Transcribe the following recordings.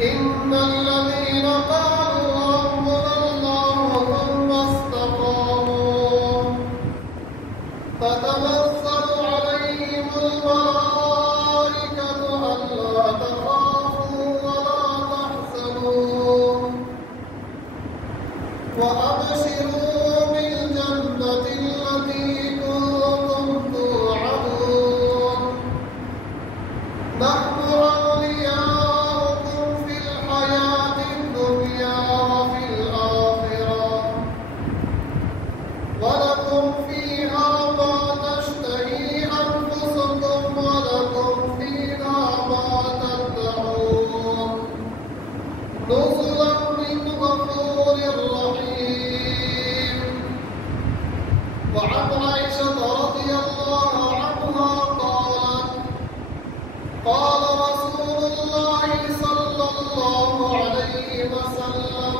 إن الذين قالوا ربنا الله ثم استقاموا تتنزل عليهم الملائكة ألا تخافوا ولا تحزنوا وأبشروا بالجنة التي كنتم توعدون نحن أولياؤكم في الحياة الدنيا وفي الآخرة ولكم فيها ما تشتهي أنفسكم ولكم فيها ما تدعون نزلا من غفور رحيم. وعن عائشة رضي الله عنها قالت قال رسول الله صلى الله عليه وسلم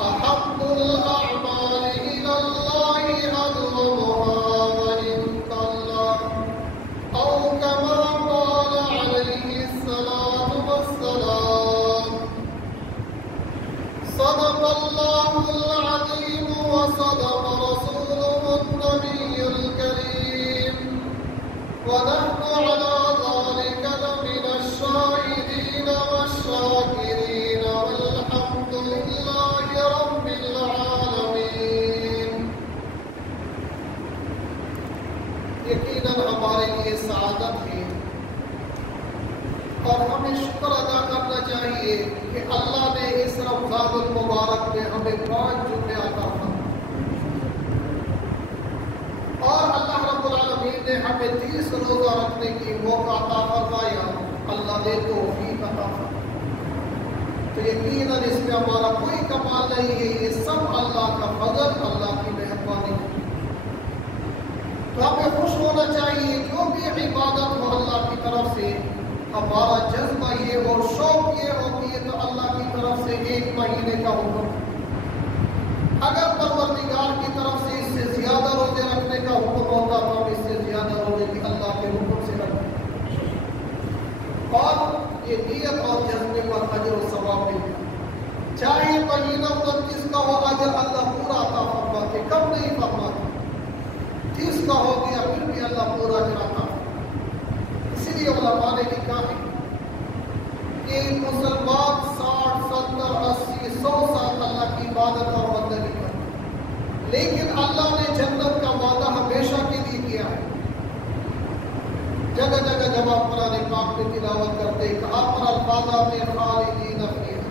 أحب الأعمال إلى الله أدومها وإن قل أو كما قال عليه الصلاة والسلام. صدق الله العظيم وصدق رسوله النبي الكريم ونحن على ذلك لمن الشاهدين والشاكرين والحمد لله رب العالمين. یقیناً ہمارے لیے سعادت ہے اور ہمیں شکر ادا کرنا چاہیے کہ اللہ نے اس رمضان المبارک میں ہمیں 5 جمعے عطا فرمائے اور اللہ رب العالمین نے ہمیں 30 روزہ رکھنے کی موقع عطا فرمایا. اللہ نے توفیق عطا فرمائی. تو یقیناً اس میں ہمارا کوئی کمال نہیں ہے، یہ سب اللہ کا فضل، اللہ کی مہربانی. تو ہمیں خوش ہونا چاہیے جو بھی عبادت ہو اللہ کی طرف سے، ہمارا جذبہ یہ اور شوق یہ ہو کہ یہ تو اللہ کی طرف سے 1 مہینے کا حکم. اگر پروردگار کی طرف سے اس سے زیادہ روزے رکھنے کا حکم ہوتا تو ہم اس سے زیادہ روزے بھی اللہ کے حکم سے رکھتے اور یہ نیت اور جذبے پر اجر و ثواب ملتا. چاہے مہینہ 29 کا ہو اجر اللہ پورا عطا فرماتے، کم نہیں فرماتے. 30 کا ہو گیا پھر بھی اللہ پورا اجر عطا فرماتے. اسی لیے علماء نے لکھا ہے کہ مسلمان 60 70 80 100 سال اللہ کی عبادت اور بندگی کرتے، لیکن اللہ نے جنت کا وعدہ ہمیشہ کے لیے کیا ہے. جگہ جگہ جب آپ قرآن پاک میں تلاوت کرتے کہاں پر الفاظ آتے خالدین فیہا،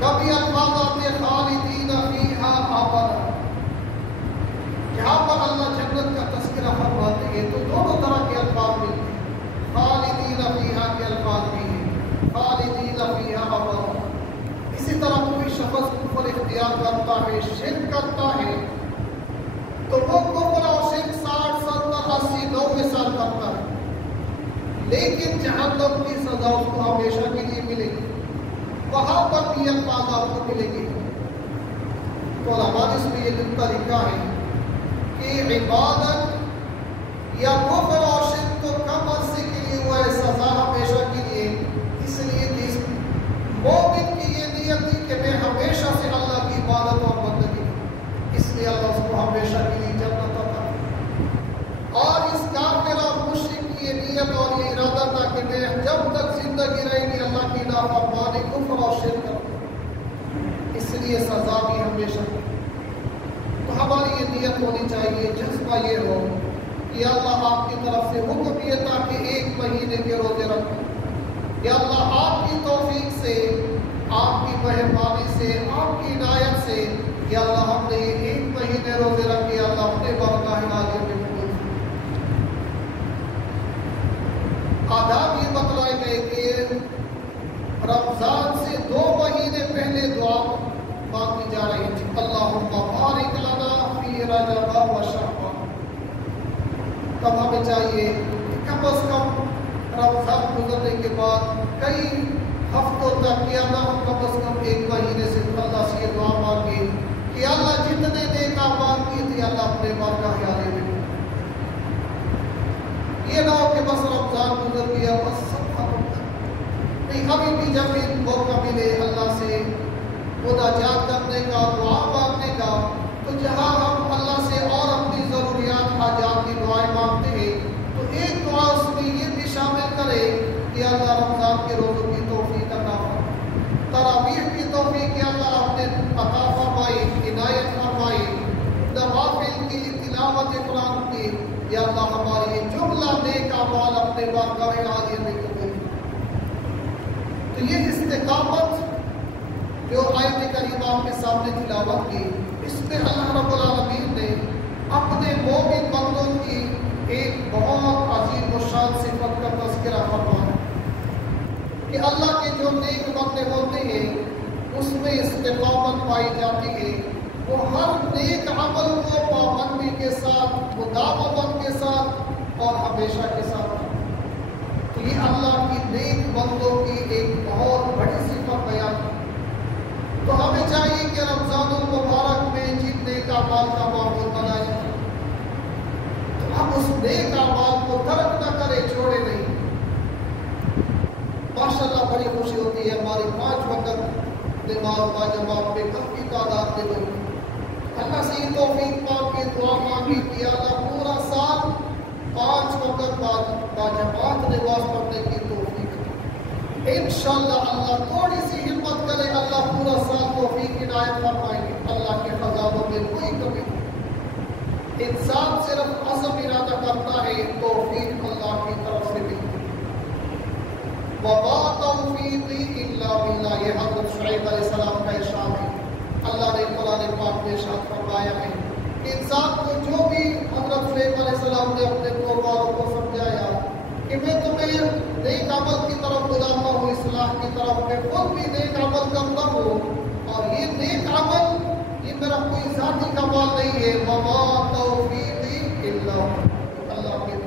کبھی الفاظ آتے خالدین فیہا ابدا. جہاں پر اللہ جنت کا تذکرہ فرماتے ہیں تو دونوں طرح کے الفاظ ملتے ہیں. خالدین فیہا کے الفاظ بھی ہیں، خالدین فیہا ابدا. اسی طرح کوئی شخص کفر اختیار کرتا ہے، شرک کرتا ہے، تو وہ کفر اور شرک 60 70 80 90 سال کرتا ہے، لیکن جہنم کی سزا اس کو ہمیشہ کے لیے ملے گی. وہاں پر بھی الفاظ آپ کو ملے گی. تو علماء اس میں یہ نکتہ لکھا ہے کہ عبادت یا کفر اور شرک تو کم عرصے کے لیے ہوا ہے، سزا ہمیشہ کے لیے. اس لیے کہ مومن کی یہ نیت تھی کہ میں ہمیشہ سے اللہ کی عبادت اور بندگی کروں، اس لیے اللہ اس کو ہمیشہ کے لیے جنت عطا کرے. اور اس کافر اور مشرک کی یہ نیت اور یہ ارادہ تھا کہ میں جب تک زندگی رہے گی اللہ کی نافرمانی کفر اور شرک کروں، اس لیے سزا بھی ہمیشہ. تو ہماری یہ نیت ہونی چاہیے، جذبہ یہ ہو کہ اللہ آپ کی طرف سے حکم یہ تھا کہ 1 مہینے کے روزے رکھو. یا اللہ آپ کی توفیق سے، آپ کی مہربانی سے، آپ کی عنایت سے یا اللہ ہم نے یہ 1 مہینے روزے رکھے، اللہ اپنے بارگاہ عالیہ میں قبول. آداب یہ بتلائے گئے کہ رمضان سے 2 مہینے پہلے دعا مانگی جا رہی تھی. اللہم بارک لنا فی رجب و شعبان اب ہمیں چاہیے کہ کم از کم رمضان گزرنے کے بعد کئی ہفتوں تک یا نہ کم از کم ایک مہینے سے اللہ سے یہ دعا مانگے کہ اللہ جتنے نیک اعمال کیے تھے اللہ اپنے بارگاہ عالیہ میں یہ نہ ہو کہ بس رمضان گزر گیا بس سب ختم نہیں، ابھی بھی جب بھی موقع ملے اللہ سے مناجات کرنے کا، دعا مانگنے کا، تو جہاں ہم اللہ سے اور اپنی ضروریات حاجات کی دعائیں مانگتے ہیں تو ایک دعا اس میں یہ بھی شامل کرے کہ اللہ رمضان کے روزوں کی توفیق عطا فرمائے، تراویح کی توفیق کہ اللہ اپنے عطا فرمائے، عنایت فرمائے، نوافل کی تلاوت قرآن کی، یا اللہ ہماری یہ جملہ نیک اعمال اپنے بارگاہ عالیہ میں قبول۔ تو یہ استقامت جو آیت کریمہ آپ کے سامنے تلاوت کی، اس میں اللہ رب العالمین نے اپنے مومن بندوں کی ایک بہت عظیم و شان صفت کا تذکرہ فرمایا کہ اللہ کے جو نیک بندے ہوتے ہیں اس میں استقامت پائی جاتی ہے، وہ ہر نیک عمل کو پابندی کے ساتھ، مداومت کے ساتھ اور ہمیشہ کے ساتھ۔ تو یہ اللہ کی نیک بندوں کی ایک بہت بڑی صفت بیان ہے۔ تو ہمیں چاہیے کہ رمضان المبارک میں جن نیک اعمال کا معمول بنا جائے تو ہم اس نیک اعمال کو ترک نہ کریں، چھوڑے نہیں۔ ماشاءاللہ بڑی خوشی ہوتی ہے ہماری 5 وقت نماز باجماعت میں کافی تعداد میں لوگ اللہ سے یہ توفیق مانگ کے دعا مانگی کہ اللہ پورا سال 5 وقت باجماعت نماز پڑھنے کی توفیق دے۔ انشاءاللہ اللہ تھوڑی سی ہمت کرے، اللہ پورا سال توفیق عنایت فرمائیں گے۔ اللہ کے خزانوں میں کوئی کمی نہیں، انسان صرف عزم ارادہ کرتا ہے، توفیق اللہ کی طرف سے ملتی ہے۔ وَمَا تَوْفِيقِي إِلَّا بِاللَّهِ، یہ حضرت شعیب علیہ السلام کا ارشاد ہے۔ اللہ نے قرآن پاک میں ارشاد فرمایا ہے کہ انسان کو جو بھی حضرت شعیب علیہ السلام نے اپنے قوم کو سمجھایا کہ میں تمہیں نیک عمل کی طرف بلاتا ہوں، اصلاح کی طرف، میں خود بھی نیک عمل کرتا ہوں، اور یہ نیک عمل یہ میرا کوئی ذاتی کمال نہیں ہے، وَمَا تَوْفِيقِي إِلَّا اللہ کے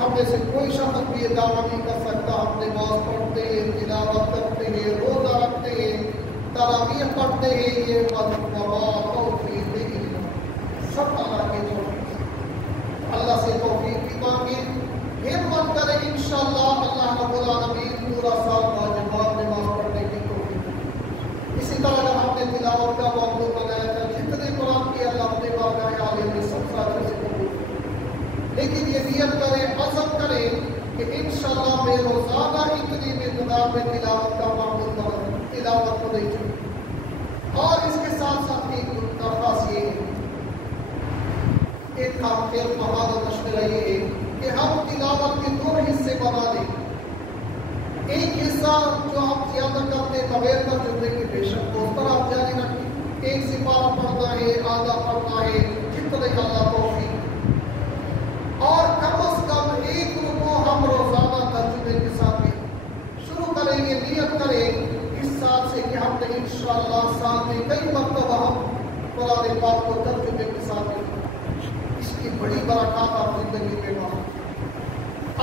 ہم میں سے کوئی شخص بھی یہ دعویٰ نہیں کر سکتا ہم نماز پڑھتے ہیں، تلاوت کرتے ہیں، روزہ رکھتے ہیں، تراویح پڑھتے ہیں، یہ توفیق سب اللہ کے توفیق۔ اللہ سے توفیق بھی مانگے، ہمت کرے، انشاءاللہ اللہ رب العالمین پورا سال باجماعت نماز پڑھنے کی توفیق۔ اسی طرح اگر ہم نے تلاوت کا موضوع بنایا تھا، جتنے قرآن کی اللہ اپنے بارگاہ عالیہ میں سب ساتھ سے قبول، لیکن یہ نیت کرے، عزم کرے کہ انشاءاللہ میں روزانہ اتنی مقدار میں تلاوت کا معمول کروں، تلاوت کو نہیں چھوڑوں۔ اور اس کے ساتھ ساتھ ایک درخواست یہ ہے، ایک خیر بہادر مشورہ یہ ہے کہ ہم تلاوت کے 2 حصے بنا لیں۔ ایک حصہ جو ہم زیادہ کرتے بغیر ترجمے کے، بے شک اس طرح آپ جاری رکھیں، ایک سپارہ پڑھنا ہے، آدھا پڑھنا ہے، جتنے اللہ توفیق، اور کم از کم 1 رکوع ہم روزانہ ترجمے کے ساتھ بھی شروع کریں گے۔ نیت کریں اس سال سے کہ ہم نے انشاءاللہ سال میں کئی مرتبہ ہم قرآن پاک کو ترجمے کے ساتھ بھی، اس کی بڑی برکات آپ زندگی میں پائیں،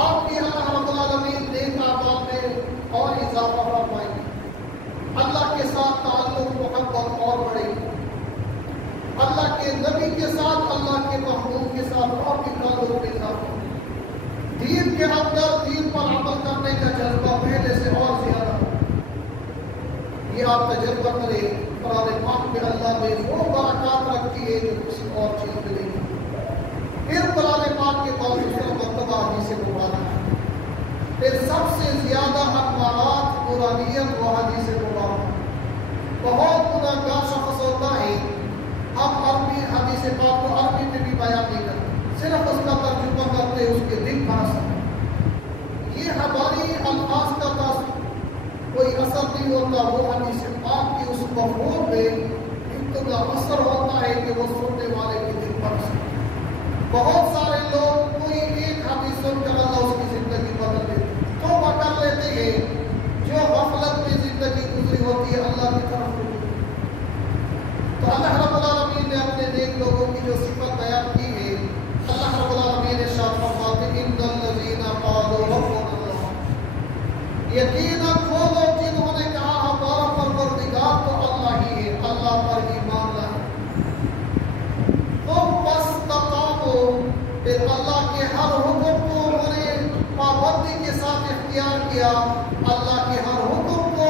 آپ کی اللہ رب العالمین نیک اعمال میں اور اضافہ فرمائیں گے، اللہ کے ساتھ تعلق محبت اور بڑھے گی، اللہ کے نبی کے ساتھ، اللہ کے محبوب کے ساتھ اور بھی تعلق میں اضافہ، دین کے اندر دین پر عمل کرنے کا جذبہ پہلے سے اور زیادہ، یہ آپ تجربہ کریں۔ قرآن پاک میں اللہ نے وہ برکات رکھی ہے جو کسی اور چیز میں نہیں۔ پھر قرآن پاک کے بعد دوسرا مرتبہ حدیث مبارک، پھر سب سے زیادہ انوارات قرآنیت و حدیث مبارک۔ بہت گناہگار شخص ہوتا ہے، ہم عربی حدیث پاک کو عربی میں بھی بیان نہیں کرتے، صرف اس کا ترجمہ کرتے، اس کے دل بھاسا، یہ ہماری الفاظ کا کوئی اثر نہیں ہوتا، وہ حدیث پاک کی اس مفہوم میں اتنا اثر ہوتا ہے کہ وہ سننے والے کے دل پر اثر۔ بہت سارے لوگ کوئی ایک حدیث سن کر اللہ اس کی زندگی بدل دیتے، توبہ کر لیتے ہیں، جو غفلت میں زندگی گزری ہوتی ہے اللہ کی طرف رجوع۔ تو اللہ رب العالمین نے اپنے نیک لوگوں کی جو صفت بیان کی ہے، اللہ رب العالمین یقیناً وہ لوگ جنہوں نے کہا ہمارا پروردگار تو اللہ ہی ہے، اللہ پر ایمان لائے، تم فاستقاموا، پھر اللہ کے ہر حکم کو انہوں نے پابندی کے ساتھ اختیار کیا، اللہ کے ہر حکم کو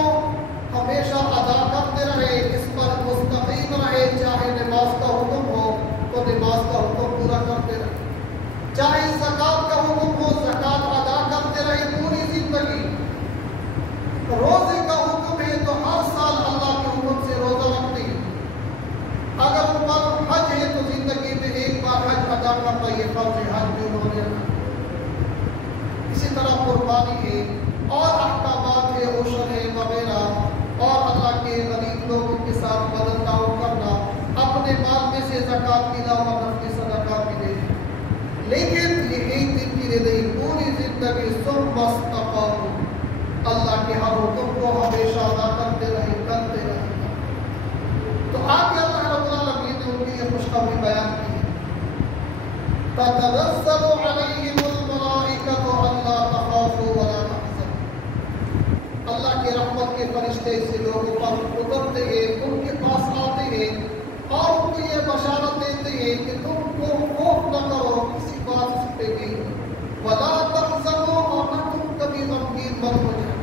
ہمیشہ ادا کرتے رہے، اس پر مستقیم رہے، چاہے نماز کا حکم ہو تو نماز کا حکم پورا کرتے رہے، چاہے زکات کا حکم ہو زکات ادا کرتے رہے پوری زندگی، روزے کا حکم ہے تو ہر سال اللہ کے حکم سے روزہ رکھتے ہیں، اگر عمر حج ہے تو زندگی میں ایک بار حج ادا کرنا یہ فرض حج بھی انہوں نے رکھا، اسی طرح قربانی ہے اور احکامات ہے، عشر ہے وغیرہ، اور اللہ کے غریب لوگوں کے ساتھ مدد تعاون کرنا، اپنے مال میں سے زکات کے علاوہ نفلی صدقات بھی دینا، لیکن یہ ایک دن کے لیے نہیں، پوری زندگی ثم استقاموا، اللہ کے ہر حکم کو ہمیشہ ادا کرتے رہے، کرتے رہے۔ تو آگے اللہ رب العالمین نے ان کی یہ خوشخبری بیان کی ہے، تتنزل علیہم الملائکۃ الا تخافوا ولا تحزنوا، اللہ کی رحمت کے فرشتے سے لوگوں پر اترتے ہیں، ان کے پاس آتے ہیں اور ان کو یہ بشارت دیتے ہیں کہ تم کو خوف نہ کرو کسی بات پہ بھی، ولا تحزنوا، اور نہ تم کبھی غمگین مت ہو جائے۔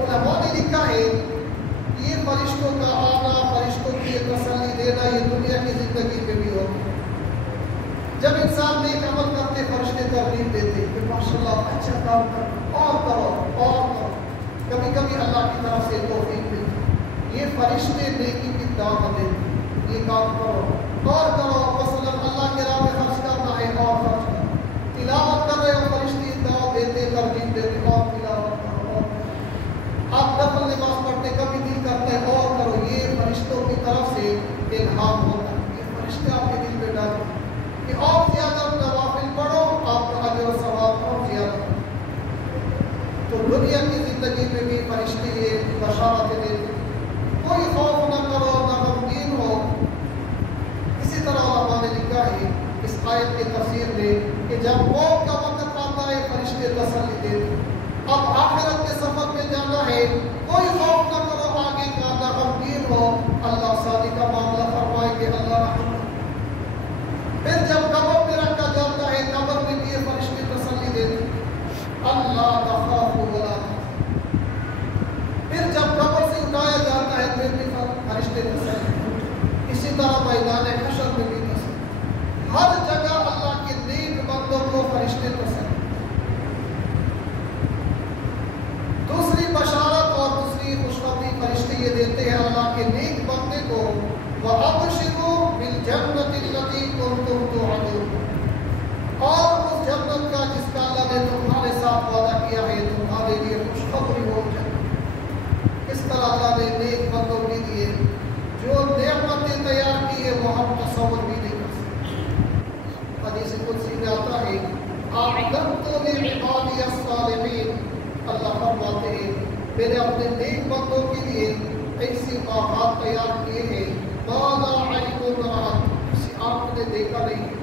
علماء نے لکھا ہے یہ فرشتوں کا آنا، فرشتوں کی یہ تسلی دینا یہ دنیا کی زندگی میں بھی ہوگا، جب انسان نیک عمل کرتے فرشتے ترغیب دیتے کہ ماشاءاللہ اچھا کام کرو اور کرو اور کرو، کبھی کبھی اللہ کی طرف سے توفیق ملتی، یہ فرشتے نیکی کی دعوت دیتے، یہ کام کرو اور کرو، مثلا اللہ کے راہ میں خرچ کرنا ہے اور خرچ کرو، تلاوت کر رہے ہو فرشتے دعوت دیتے، ترغیب دیتے اور تلاوت کرو اور کرو، آپ نفل نماز پڑھتے کبھی دل کرتے ہیں اور کرو، یہ فرشتوں کی طرف سے الہام ہوتا ہے، یہ فرشتے آپ کے دل میں ڈالتے ہیں کہ اور زیادہ نوافل پڑھو، آپ کا اجر و ثواب اور زیادہ ہو۔ تو دنیا کی زندگی میں بھی فرشتے یہ بشارتیں دیتے ہیں، کوئی خوف نہ کرو نہ غمگین ہو۔ اسی طرح علماء نے لکھا ہے اس آیت کی تفسیر میں کہ جب موت کا وقت آتا ہے فرشتے تسلی دیتے ہیں، اب آخرت کے سفر میں جانا ہے، کوئی خوف نہ کرو آگے کا، نہ غمگین ہو، اللہ شادی کا معاملہ فرمائے کہ اللہ رحم۔ پھر جب قبر میں رکھا جاتا ہے قبر میں بھی یہ فرشتے تسلی دیتے ہیں، اللہ تخافوا ولا تحزنوا۔ پھر جب قبر سے اٹھایا جاتا ہے پھر بھی فرشتے تسلی دیتے ہیں، اسی طرح میدان حشر میں بھی تسلی، ہر جگہ اللہ کے نیک بندوں کو فرشتے تسلی۔ دوسری بشارت اور دوسری خوشخبری فرشتے یہ دیتے ہیں اللہ کے نیک بندے کو، وَأَبْشِرُوا بِالْجَنَّةِ الَّتِي كُنتُمْ تُوعَدُونَ، اور اس جنت کا جس کا اللہ نے تمہارے ساتھ وعدہ کیا ہے تمہارے لیے خوشخبری ہو جائے۔ اس طرح اللہ نے نیک بندوں کے لیے جو نعمتیں تیار کی ہے وہ ہم تصور بھی نہیں کر سکتے۔ حدیث قدسی میں آتا ہے أَعْدَدْتُ لِعِبَادِيَ الصَّالِحِينَ، اللہ فرماتے ہیں میں نے اپنے نیک بندوں کے لیے ایسی باغات تیار کیے ہیں مَا لَا عَيْنٌ رَأَتْ، کسی آنکھ نے دیکھا نہیں ہے،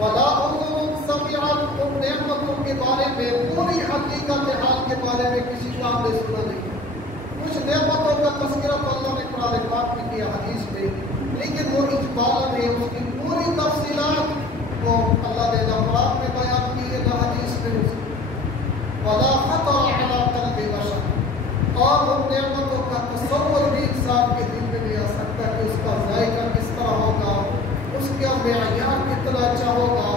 وَلَا أُذُنٌ سَمِعَتْ، ان نعمتوں کے بارے میں پوری حقیقت حال کے بارے میں کسی کام نے سنا نہیں۔ کچھ نعمتوں کا تذکرہ تو اللہ نے قرآن پاک میں کیا حدیث میں، لیکن وہ اجمالاً ہے، اس کی پوری تفصیلات وہ اللہ نے نہ قرآن میں بیان کی ہے نہ حدیث میں، وَلَا خَطَرَ عَلَىٰ قَلْبِ بَشَرٍ، اور ان نعمتوں کا تصور بھی انسان کے دل میں نہیں آ سکتا کہ اس کا ذائقہ کس طرح ہوگا، اس کا معیار کتنا اچھا ہوگا،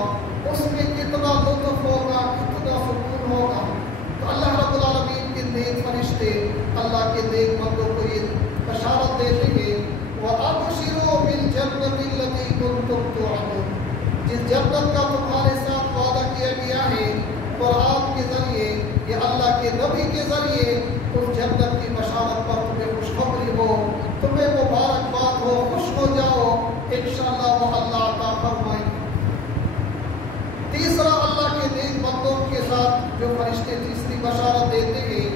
اس میں کتنا لطف ہوگا، کتنا سکون ہوگا۔ تو اللہ رب العالمین کے نیک فرشتے اللہ کے نیک بندوں کو یہ بشارت دیتے ہیں وَأَبْشِرُوا بِالْجَنَّةِ الَّتِي كُنتُمْ تُوعَدُونَ، جس جنت کا تمہارے ساتھ وعدہ کیا گیا ہے، قرآن کے ذریعے یا اللہ کے نبی کے ذریعے اس جنت کی بشارت پر تمہیں خوشخبری ہو، تمہیں مبارکباد ہو، خوش ہو جاؤ، انشاءاللہ وہ اللہ عطا فرمائیں گے۔ تیسرا اللہ کے نیک بندوں کے ساتھ جو فرشتے تیسری بشارت دیتے ہیں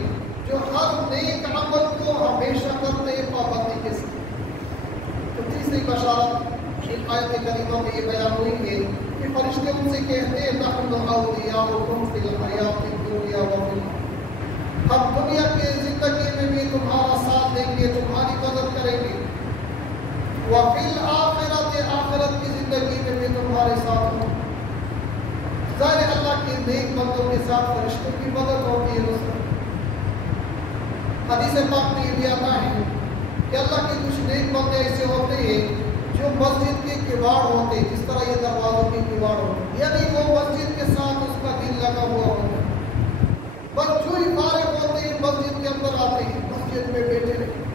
جو ہر نیک عمل کو ہمیشہ کرتے ہیں پابندی کے ساتھ۔ تو تیسری بشارت ایک آیت کریمہ میں یہ بیان ہوئی ہے کہ فرشتے ان سے کہتے ہیں نحن اولیاؤکم فی الحیات الدنیا وفي الآخرة. ہم دنیا کی زندگی میں بھی تمہارا ساتھ دیں گے، تمہاری مدد کریں گے، وفی الآخرۃ آخرت کی زندگی میں بھی تمہارے ساتھ ہوں۔ ظاہر اللہ کے نیک بندوں کے ساتھ فرشتوں کی مدد ہوتی ہے، نصرت۔ حدیث پاک میں یہ بھی آتا ہے کہ اللہ کے کچھ نیک بندے ایسے ہوتے ہیں جو مسجد کے کواڑ ہوتے ہیں، جس طرح یہ دروازوں کے کواڑ ہوتے ہیں، یعنی وہ مسجد کے ساتھ اس کا دل لگا ہوا ہوتا ہے، بس جو ہی فارغ ہوتے ہیں مسجد کے اندر آتے ہیں، مسجد میں بیٹھے رہتے ہیں۔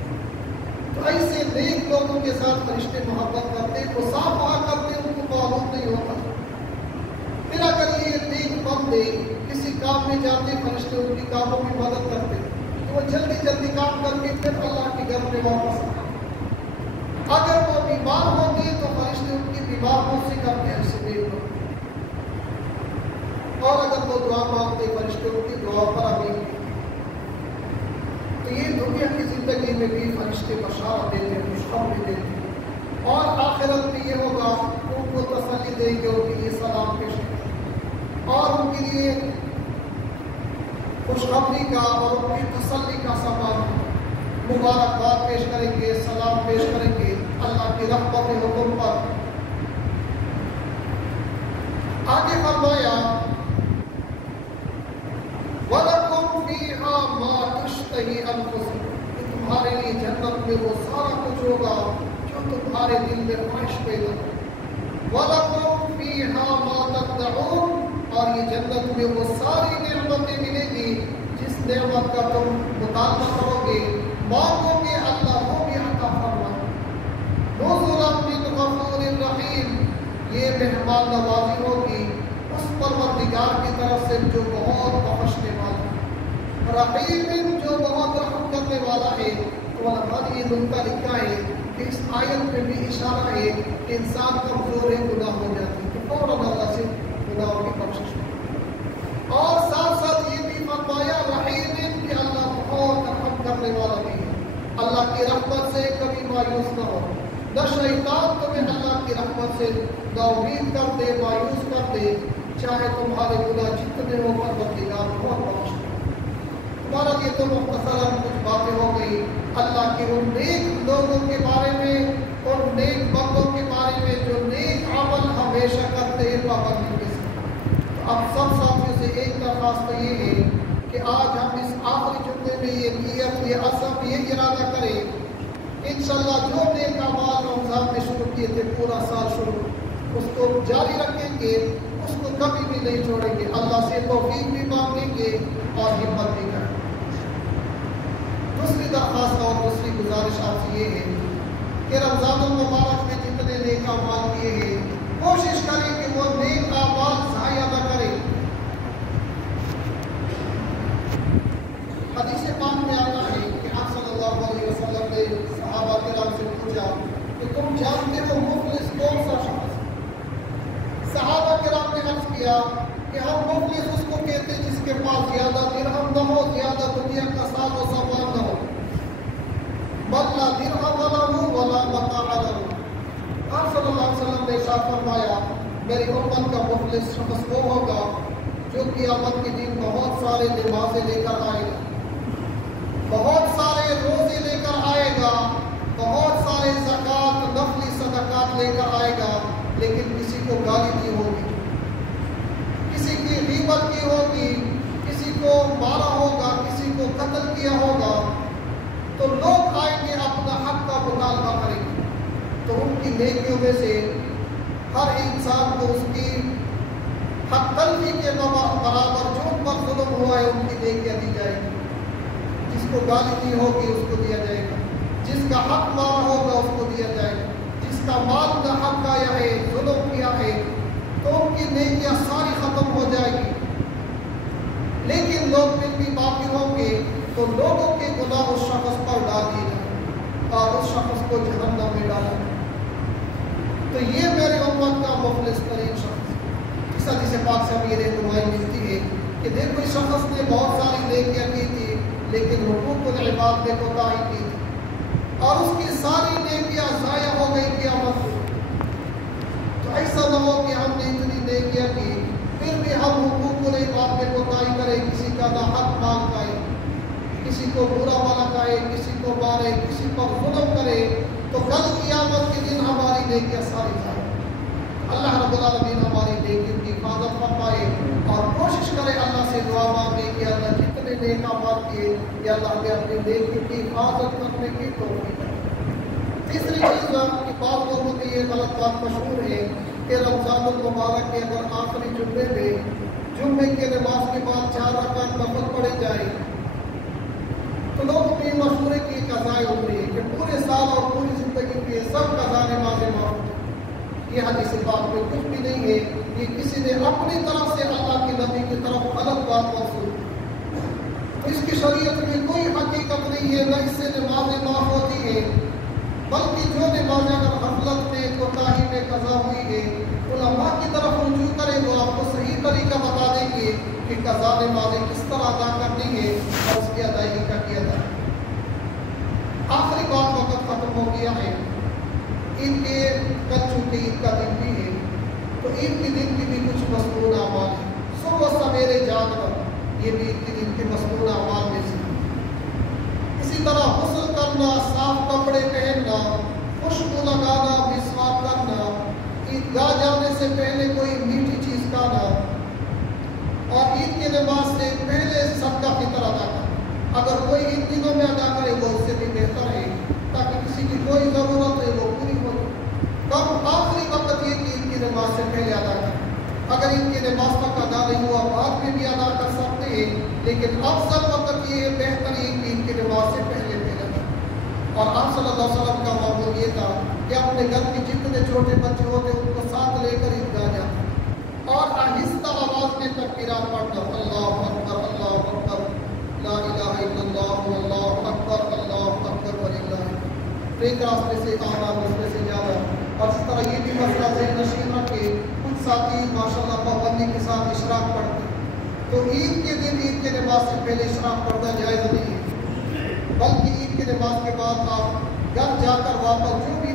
تو ایسے نیک لوگوں کے ساتھ فرشتے محبت کرتے ہیں، وہ صافحہ کرتے ہیں، ان کو معلوم نہیں ہوتا۔ پھر اگر یہ نیک بندے کسی کام میں جاتے، فرشتے ان کی کاموں میں مدد کرتے، تو وہ جلدی جلدی کام کر کے پھر اللہ کے گھر میں واپس آتے۔ اگر وہ بیمار ہوتی ہے تو فرشتے ان کی بیمار پوسی کرتے ہیں، اسے نیک لوگ۔ اور اگر وہ دعا مانگتے، فرشتے ان کی دعا پر آمین کرتے۔ تو یہ دنیا کی زندگی میں بھی فرشتے بشارت دیتے ہیں، خوشخبری دیتے ہیں، اور آخرت میں یہ ہوگا ان کو تسلی دیں گے، ان کے لیے سلام پیش کریں گے، اور ان کے لیے خوشخبری کا اور ان کی تسلی کا سامان مبارکباد پیش کریں گے، سلام پیش کریں گے اللہ کی رحمت حکم پر۔ آگے فرمایا وَلَكُمْ فِيهَا مَا تَشْتَهِي أَنفُسُكُمْ، کہ تمہارے لیے جنت میں وہ سارا کچھ ہوگا جو تمہارے دل میں خواہش پیدا ہو۔ وَلَكُمْ فِيهَا مَا تَدَّعُونَ، اور یہ جنت میں وہ ساری نعمتیں ملیں گی جس نعمت کا تم مطالبہ کرو گے، مانگو گے، اللہ وہ بھی عطا فرمائے۔ نُزُلًا مِّنْ غَفُورٍ رَحِيمٍ، یہ مہمان نوازی ہوگی اس پروردگار کی طرف سے جو بہت بخشنے والا ہے، رحیم جو بہت رحم کرنے والا ہے۔ تو علماء نے یہ نکتہ لکھا ہے کہ اس آیت میں بھی اشارہ ہے کہ انسان کمزور ہے، گناہ ہو جاتی ہے، تو فوراً اللہ سے گناہوں کی بخشش ہو۔ اور ساتھ ساتھ یہ بھی فرمایا رحیم کہ اللہ بہت رحم کرنے والا بھی ہے، اللہ کی رحمت سے کبھی مایوس نہ ہو، نہ شیطان تمہیں اللہ کی رحمت سے نا امید کر دے، مایوس کر دے، چاہے تمہارے گناہ جتنے ہو پروردگار بہت بخش دے۔ تمہارا یہ تو مختصراً کچھ باتیں ہو گئی اللہ کے ان نیک لوگوں کے بارے میں، اور نیک بندوں کے بارے میں جو نیک عمل ہمیشہ کرتے ہیں پابندی کے ساتھ۔ تو اب سب ساتھیوں سے ایک درخواست یہ ہے کہ آج ہم اس آخری جملے میں یہ نیت، یہ عزم، یہ ارادہ کریں، انشاءاللہ جو نیک اعمال رمضان میں شروع کیے تھے پورا سال شروع، اس کو جاری رکھیں گے، اس کو کبھی بھی نہیں چھوڑیں گے، اللہ سے توفیق بھی مانگیں گے اور ہمت بھی کریں گے۔ دوسری درخواست اور دوسری گزارش آپ سے یہ ہے کہ رمضان المبارک میں جتنے نیک اعمال کیے ہیں کوشش کریں کہ وہ نیک اعمال ضائع نہ کریں۔ حدیث پاک میں آتا ہے کہ آپ صلی اللہ علیہ وسلم نے صحابہ کرام سے پوچھا کہ تم جانتے ہو مفلس کون سا شخص؟ صحابہ کرام نے عرض کیا کہ ہم مفلس اس کو کہتے ہیں جس کے پاس زیادہ درہم نہ ہو، زیادہ دنیا کا ساز و سامان نہ ہو، بل لا درہم لہ ولا متاع لہ۔ آپ صلی اللہ علیہ وسلم نے ارشاد فرمایا میری امت کا مفلس شخص وہ ہوگا جو قیامت کے دن بہت سارے نمازیں لے کر آئے گا، بہت سارے روزے لے کر آئے گا، بہت سارے زکوٰۃ نفلی صدقات لے کر آئے گا، لیکن کسی کو گالی دی ہوگی، کسی کی غیبت کی ہوگی، کسی کو مارا ہوگا، کسی کو قتل کیا ہوگا، تو لوگ آئیں گے اپنا حق کا مطالبہ کریں گے، تو ان کی نیکیوں میں سے ہر انسان کو اس کی حق تلفی کے برابر جو ان پر ظلم ہوا ہے ان کی نیکیاں دی جائیں گی۔ جس کو گالی دی ہوگی اس کو دیا جائے گا، جس کا حق مارا ہوگا اس کو دیا جائے گا، جس کا مال نہ حق آیا ہے، ظلم کیا ہے، تو ان کی نیکیاں ساری ختم ہو جائے گی۔ لیکن لوگ پھر بھی باقی ہوں گے تو لوگوں کے گناہ اس شخص پر ڈال دیے جائیں اور اس شخص کو جہنم میں ڈالا جائے۔ تو یہ میرے امت کا مفلس ترین شخص۔ اس حدیث پاک سے ہمیں یہ رہنمائی ملتی ہے کہ دیکھو اس شخص نے بہت ساری نیکیاں کی تھی لیکن حقوق العباد میں کوتاہی کی تھی اور اس کی ساری نیکیاں ضائع ہو گئی قیامت کو۔ تو ایسا نہ ہو کہ ہم نے اتنی نیکیاں کی پھر بھی ہم حقوق العباد میں کوتاہی کریں، کسی کا ناحق مال کھائے، کسی کو برا بھلا کہے، کسی کو مارے، کسی پر ظلم کرے، تو کل قیامت کے دن ہماری نیکیاں ساری جائیں۔ اللہ رب العالمین ہماری نیکیوں کی حفاظت فرمائے، اور کوشش کرے اللہ سے دعا مانگے کہ اللہ جتنے نیک اعمال کیے یا اللہ ہمیں اپنی نیکیوں کی حفاظت کرنے کی توفیق دے۔ تیسری چیز کہ بعض لوگوں کی یہ غلط بات مشہور ہے کہ رمضان المبارک کے اگر آخری جمعے میں جمعے کے نماز کے بعد 4 رکعت نفل پڑھے جائے تو لوگوں کی مشورے کی قضائے عمری ہے کہ پورے سال اور پوری زندگی کے سب قضا نمازیں معاف ہیں۔ یہ حدیث پاک میں کچھ بھی نہیں ہے، یہ کسی نے اپنی طرف سے اللہ کے نبی کی طرف غلط بات منسوخ کی۔ تو اس کی شریعت میں کوئی حقیقت نہیں ہے، نہ اس سے نمازیں معاف ہوتی ہے، بلکہ جو نمازیں اگر غفلت میں کوتاہی میں قضا ہوئی ہے، علماء کی طرف رجوع کرے وہ آپ کو صحیح طریقہ بتا دیں گے کہ قضا نمازیں کس طرح ادا کرنی ہے اور اس کی ادائیگی کا کیا جائے۔ آخری بات، وقت ختم ہو گیا ہے۔ عید کے کل چونکہ عید کا دن بھی ہے تو عید کے دن کی بھی کچھ مصنون اعمال ہیں۔ صبح سویرے جاگنا یہ بھی عید کے دن کے مصنون اعمال میں سے۔ اسی طرح غسل کرنا، صاف کپڑے پہننا، خوشبو لگانا، مسواک کرنا، عیدگاہ جانے سے پہلے کوئی میٹھی چیز کھانا، اور عید کی نماز سے پہلے صدقہ فطر ادا کرنا۔ اگر کوئی عید دنوں میں ادا کرے وہ اس سے بھی بہتر ہے، تاکہ کسی کی کوئی ضرورت ہے وہ پوری ہو۔ کم آخری وقت یہ کہ عید کی نماز سے پہلے ادا کریں۔ اگر عید کی نماز تک ادا نہیں ہوا بعد میں بھی ادا کر سکتے ہیں، لیکن افضل وقت یہ بہترین کہ عید کی نماز سے پہلے کریں۔ اور آپ صلی اللہ علیہ وسلم کا معمول یہ تھا کہ اپنے گھر کے جتنے چھوٹے بچے ہوتے ان کو ساتھ لے کر عیدگاہ جاتے اور آہستہ آواز میں تکبیرات پڑھنا، اللہ اکبر اللہ اکبر لا الہ الا اللہ اللہ اکبر وللہ۔ ایک راستے سے آنا دوسرے سے جانا، اور اس طرح یہ بھی مسئلہ ذہن نشین رکھے کچھ ساتھی ماشاءاللہ پابندی کے ساتھ اشراق پڑھتے تو عید کے دن عید کی نماز سے پہلے اشراق پڑھنا جائز نہیں ہے، بلکہ عید کی نماز کے بعد آپ گھر جا کر واپس جو بھی